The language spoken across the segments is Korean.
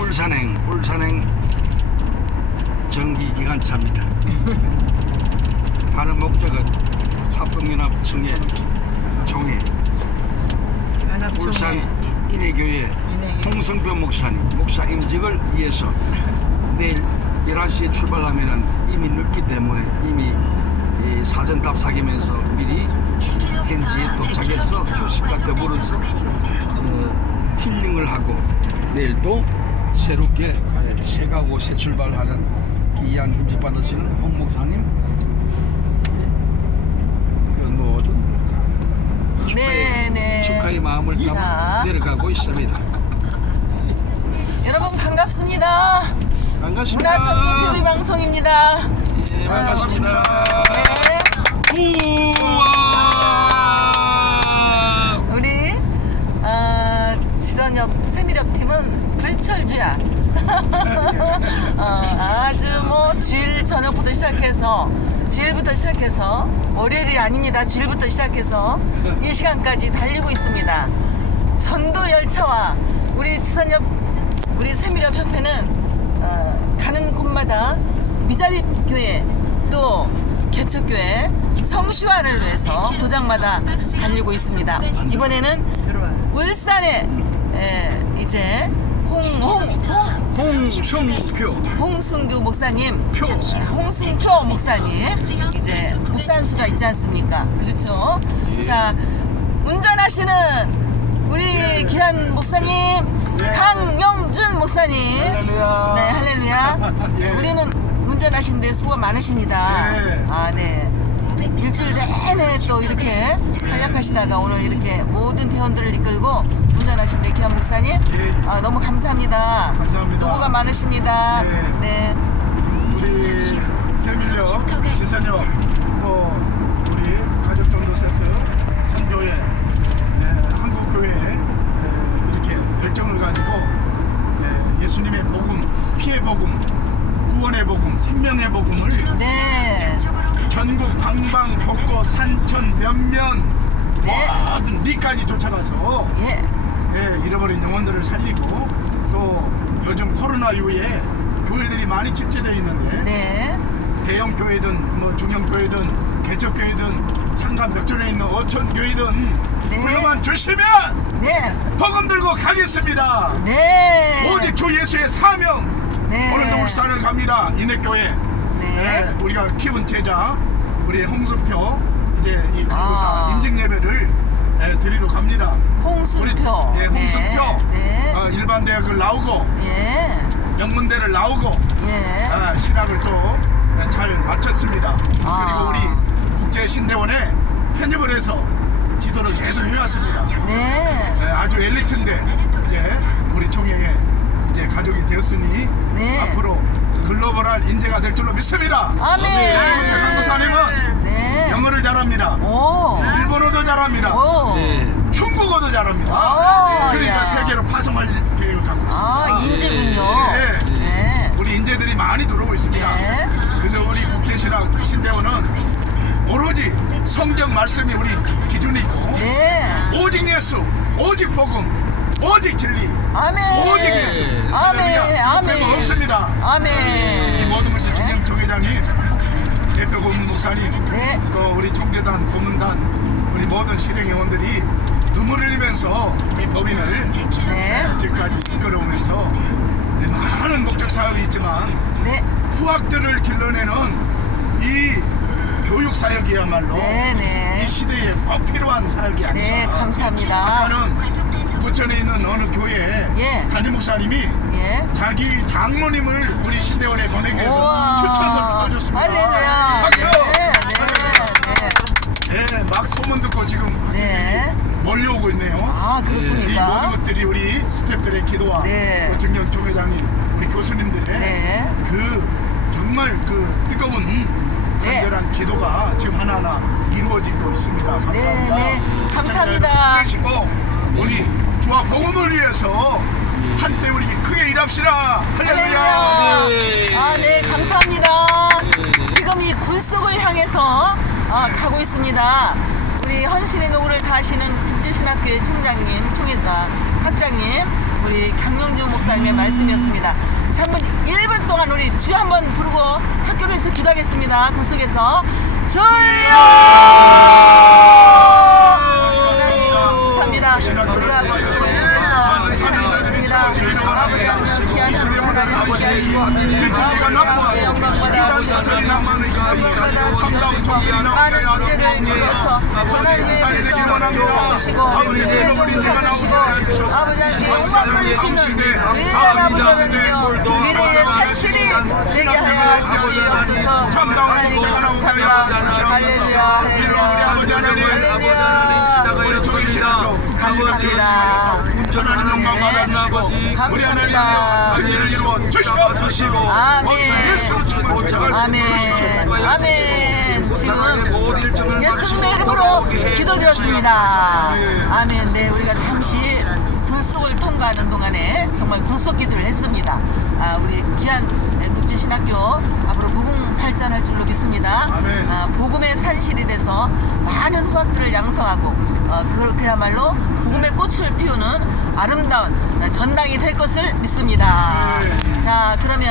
울산행 울산행. 정기 기관차입니다. 가는 목적은 합동연합 청해 총회. 울산 인해교회 홍성표 목사님 목사 임직을 위해서 내일 11시에 출발하면 이미 늦기 때문에 이미 이 사전 답사기면서 미리 현지에 도착해서 휴식과 더불어서 어, 힐링을 하고 내일 또 새롭게 예, 새가 곳에 출발하는 귀한 임직 받으시는 홍 목사님 예, 그 모든 축하의, 네, 네. 축하의 마음을 담아 자. 내려가고 있습니다. 여러분 반갑습니다. 반갑습니다. 문화성기 TV 방송입니다. 예, 반갑습니다. 네, 우와! 우리 어, 지선엽 세미렵 팀은 불철주야. 어, 아주 뭐 주일 저녁부터 시작해서 주일부터 시작해서 월요일이 아닙니다. 주일부터 시작해서 이 시간까지 달리고 있습니다. 전도 열차와 우리 지선엽 우리 세미렵 협회는 어, 가는 곳마다 미자립 교회 또 개척교회 성시화를 위해서 도장마다 달리고 있습니다. 이번에는 울산에 에, 이제 홍홍홍 홍성표 홍순규 목사님, 표. 홍순표 목사님 이제 목산수가 있지 않습니까? 그렇죠? 자 운전하시는 우리 귀한 목사님 강영준 목사님, 할렐루야. 네 할렐루야. 예. 우리는 운전하시는데 수고 많으십니다. 네. 아 네. 일주일 내내 또 이렇게 활약하시다가 오늘 이렇게 모든 대원들을 이끌고 운전하신데 귀한 목사님 예. 아, 너무 감사합니다. 감사합니다. 노고가 많으십니다. 예. 네. 우리 세밀력, 지선력, 또 우리 가족정도 세트, 선교회, 예, 한국교회 예, 이렇게 열정을 가지고 예, 예수님의 복음, 피의 복음, 구원의 복음, 생명의 복음을 네. 전국 방방 곳곳 산천 면면 네. 모든 리까지 쫓아가서 예. 예, 영혼들을 살리고 또 요즘 코로나 이후에 교회들이 많이 집계되어 있는데 네. 대형 교회든 뭐 중형 교회든 개척 교회든 상가 벽전에 있는 어촌 교회든 네. 불러만 주시면 네. 복음 들고 가겠습니다. 네. 오직 주 예수의 사명 네. 오늘도 울산을 갑니다. 인해교회 네. 예, 우리가 키운 제자 우리 홍순표 이제 이 강도사 아. 임직 예배를 예, 드리러 갑니다. 홍순표. 우리, 예, 홍순표 네. 네. 어, 일반 대학을 나오고 예. 명문대를 나오고 예. 아, 신학을 또 잘 마쳤습니다. 아. 그리고 우리 국제 신대원에 편입을 해서 지도를 계속 해왔습니다. 네. 예, 아주 엘리트인데 이제 우리 총회에 이제 가족이 되었으니 네. 앞으로 글로벌한 인재가 될 줄로 믿습니다. 아멘. 강도사님은 네. 영어를 잘합니다. 오. 일본어도 잘합니다. 오. 네. 중국어도 잘합니다. 오, 그러니까 야. 세계로 파송할 계획을 갖고 있습니다. 아, 인재군요. 네. 네. 우리 인재들이 많이 들어오고 있습니다. 네. 그래서 우리 국제신학 신대원은 오로지 성경 말씀이 우리 기준이 있고 네. 오직 예수, 오직 복음, 오직 진리, 아멘. 오직 예수. 아멘. 아멘. 없습니다. 이 아멘. 모든 것이 진영 총회장님, 대표 고문 목사님, 네. 또 우리 총재단, 고문단, 우리 모든 실행위원들이 눈물 흘리면서 이 법인을 네. 지금까지 이끌어오면서 많은 목적 사업이 있지만 네. 후학들을 길러내는 이 교육 사역이야말로 네, 네. 이 시대에 꼭 필요한 사역이 아니라 네, 감사합니다. 아까는 부천에 있는 어느 교회 예. 담임 목사님이 예. 자기 장모님을 우리 신대원에 보내기 위해서 우와. 추천서를 써줬습니다. 할렐루야. 박수! 네, 네, 네, 막 소문 듣고 지금 학생들이 네. 몰려오고 있네요. 아, 이 그렇습니까? 모든 것들이 우리 스태프들의 기도와 네. 또 정영 총회장님, 우리 교수님들의 네. 그 정말 그 뜨거운 네. 간절한 기도가 지금 하나하나 이루어지고 있습니다. 감사합니다. 네, 네. 감사합니다. 그러시고 우리 주와 복음을 위해서 한때 우리 크게 일합시다. 할렐루야. 할렐루야. 아, 네, 감사합니다. 지금 이 굴속을 향해서 아, 가고 있습니다. 우리 헌신의 노고를 다하시는 국제신학교회 총장님, 총회가 학장님, 우리 강영준 목사님의 말씀이었습니다. 자, 한번 1분 동안 우리 주 한번 부르고 학교에서 기도하겠습니다. 그 속에서 주여! 감사합니다. 우리가 그리스도를 위해서 하나님께습니다 아버지 하나님 귀한 하나님 함께 하시고 아버지 아버지 영광받아 주셔서 영광받아 주셔서 많은 문제를 주셔서 하나님의 백성을 살으시고 최종 살으시고 아버지 하나님께 영광 돌릴 수 있는 위대한 아버지 하나님이여 미래의 산실이 되게 하여 주시옵소서 하나님 감사합니다. 할렐루야 할렐루야 할렐루야 감사합니다. 하나님 영광 받아주시고 우리 하나님 큰 일을 이루어 주시옵소서 아멘. 예수로 아멘. 아멘. 지금 예수님의 이름으로 기도드렸습니다. 아멘. 네, 우리가 잠시 굴속을 통과하는 동안에 정말 굴속 기도를 했습니다. 아, 우리 귀한 신학교 앞으로 무궁발전할 줄로 믿습니다. 아멘. 아, 복음의 산실이 돼서 많은 후학들을 양성하고 어, 그렇게야말로 복음의 꽃을 피우는 아름다운 전당이 될 것을 믿습니다. 네. 자 그러면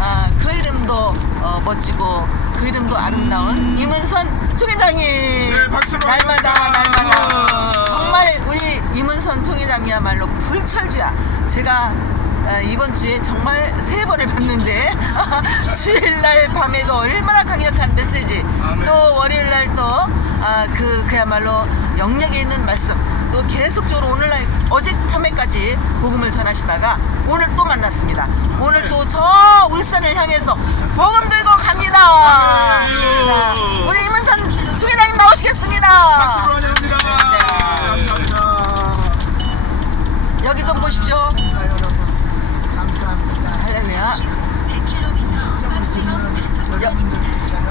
아, 그 이름도 어, 멋지고 그 이름도 아름다운 임은선 총회장님 네, 박수로 날마다. 날마다 정말 우리 임은선 총회장이야말로 불철주야 제가 어, 이번 주에 정말 세 번을 봤는데 주일날 밤에도 얼마나 강력한 메시지. 또 월요일날 또그 그야말로 영역에 있는 말씀 또 계속적으로 오늘날 어젯밤에까지 복음을 전하시다가 오늘 또 만났습니다. 오늘 또 저 울산을 향해서 복음 들고 갑니다. 자, 우리 임은선 총회장님 나오시겠습니다. 박수로 환영합니다 감사합니다 여기 좀 보십시오. 여러분들께서는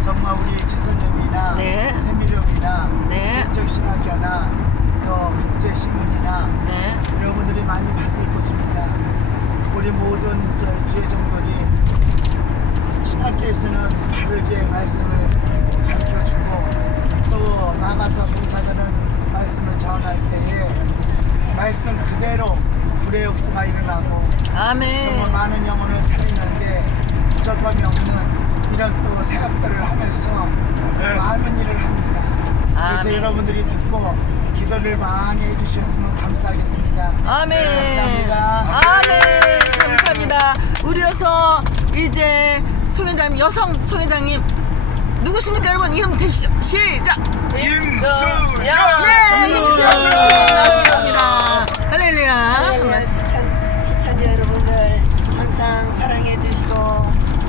정말 우리 지선님이나 네. 세미령이나 네. 국제신학교나 또 국제신문이나 네. 여러분들이 많이 봤을 것입니다. 우리 모든 저 주의 종들이 신학교에서는 바르게 말씀을 가르쳐주고 또 나가서 봉사자는 말씀을 전할 때에 말씀 그대로 불의 역사가 일어나고 정말 아멘. 많은 영혼을 살리는데 부족함이 없는 이런 또 사역들을 하면서 네. 많은 일을 합니다. 그래서 아멘. 여러분들이 듣고 기도를 많이 해주셨으면 감사하겠습니다. 아멘. 네, 감사합니다. 아멘. 감사합니다. 우리여서 이제 총회장님, 여성 총회장님 누구십니까 여러분? 이름 대시죠. 시작. 임수연 네, 임수연 총회장님 나오시겠습니다. 할렐루야. 네. 시청, 시청자 여러분들 항상 사랑해 주시고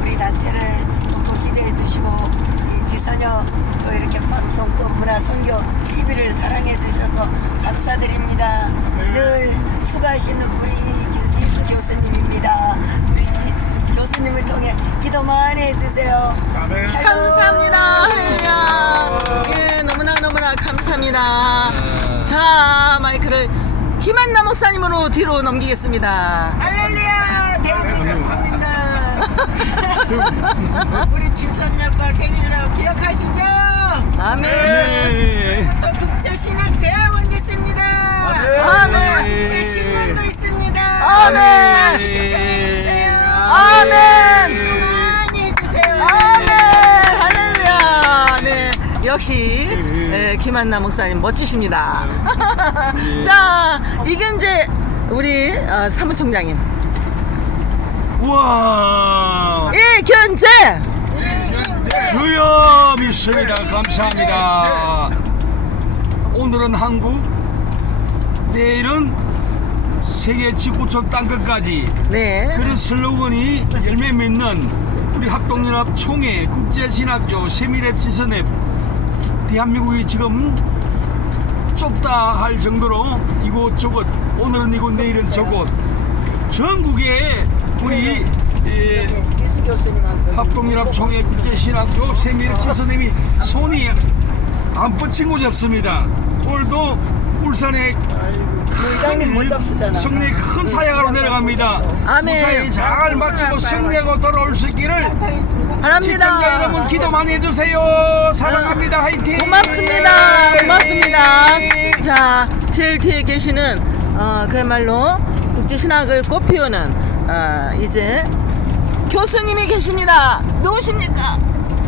우리 단체를 또 기대해 주시고 이 지선여 또 이렇게 방송 또 문화 선교 TV를 사랑해 주셔서 감사드립니다. 늘 수고하시는 우리 교- 이수 교수님입니다. 우리 교수님을 통해 기도 많이 해주세요. 아멘. 감사합니다. 할렐루야. 예, 너무나 너무나 감사합니다. 자, 마이크를 김한나 목사님으로 뒤로 넘기겠습니다. 할렐루야 대한민국 국민들 우리 지선여과 생일을 기억하시죠? 아멘. 또 국제신학 대학원 있습니다. 아멘. 국제신문도 있습니다. 아멘. 많이 시청해 주세요. 아멘. 역시 예, 김한나 목사님 멋지십니다. 자, 이gen재 우리 어, 사무총장님. 와. 이gen재 주여 믿습니다. 감사합니다. 오늘은 한국 내일은 세계 지구촌 땅끝까지. 네. 그런 슬로건이 열매 맺는 우리 합동연합 총회 국제신학교 세미랩 지선앱 대한민국이 지금 좁다 할 정도로 이곳저곳 오늘은 이곳 내일은 저곳. 전국에 우리 예, 이수 교수님한테 합동연합 총회 국제신학교 세미랩 지선앱이 손이 안 뻗친 곳이 없습니다. 오늘도 울산에 잡수잖아. 승리 큰 사역으로 내려갑니다. 아멘. 무사히 잘 마치고 승리하고 돌아올 수 있기를 바랍니다. 시청자 여러분 기도 많이 해주세요. 사랑합니다. 화이팅. 고맙습니다. 고맙습니다. 자, 제일 뒤에 계시는 어, 그야말로 국제신학을 꽃피우는 어, 이제 교수님이 계십니다. 누구십니까?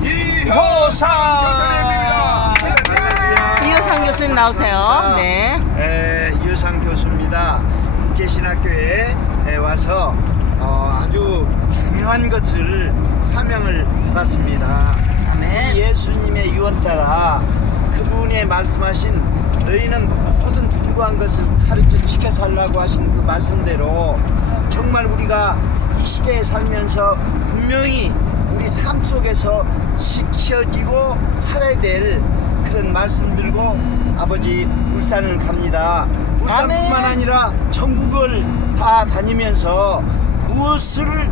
이호상 교수님입니다. 이효상 교수님 나오세요. 네. 에, 유상 교수입니다. 국제신학교에 와서 어, 아주 중요한 것을 사명을 받았습니다. 아멘. 예수님의 유언 따라 그분의 말씀하신 너희는 모든 불구한 것을 가르쳐 지켜 살라고 하신 그 말씀대로 정말 우리가 이 시대에 살면서 분명히 우리 삶 속에서 지켜지고 살아야 될 그런 말씀 들고 아버지 울산을 갑니다. 울산뿐만. 아니라 전국을 다 다니면서 무엇을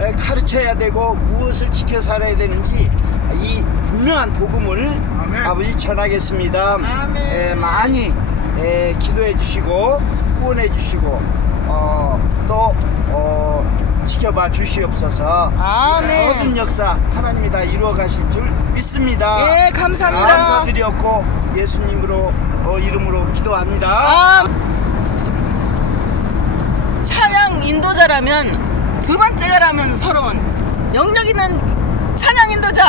에, 가르쳐야 되고 무엇을 지켜 살아야 되는지 이 분명한 복음을 아멘. 아버지 전하겠습니다. 에, 많이 에, 기도해 주시고 후원해 주시고 어, 또 어, 지켜봐 주시옵소서. 아멘. 모든 역사 하나님이 다 이루어 가실 줄 믿습니다. 예, 감사합니다. 감사드렸고 예수님으로 어, 이름으로 기도합니다. 아, 찬양 인도자라면 두 번째가라면 서러운 영역 있는 찬양 인도자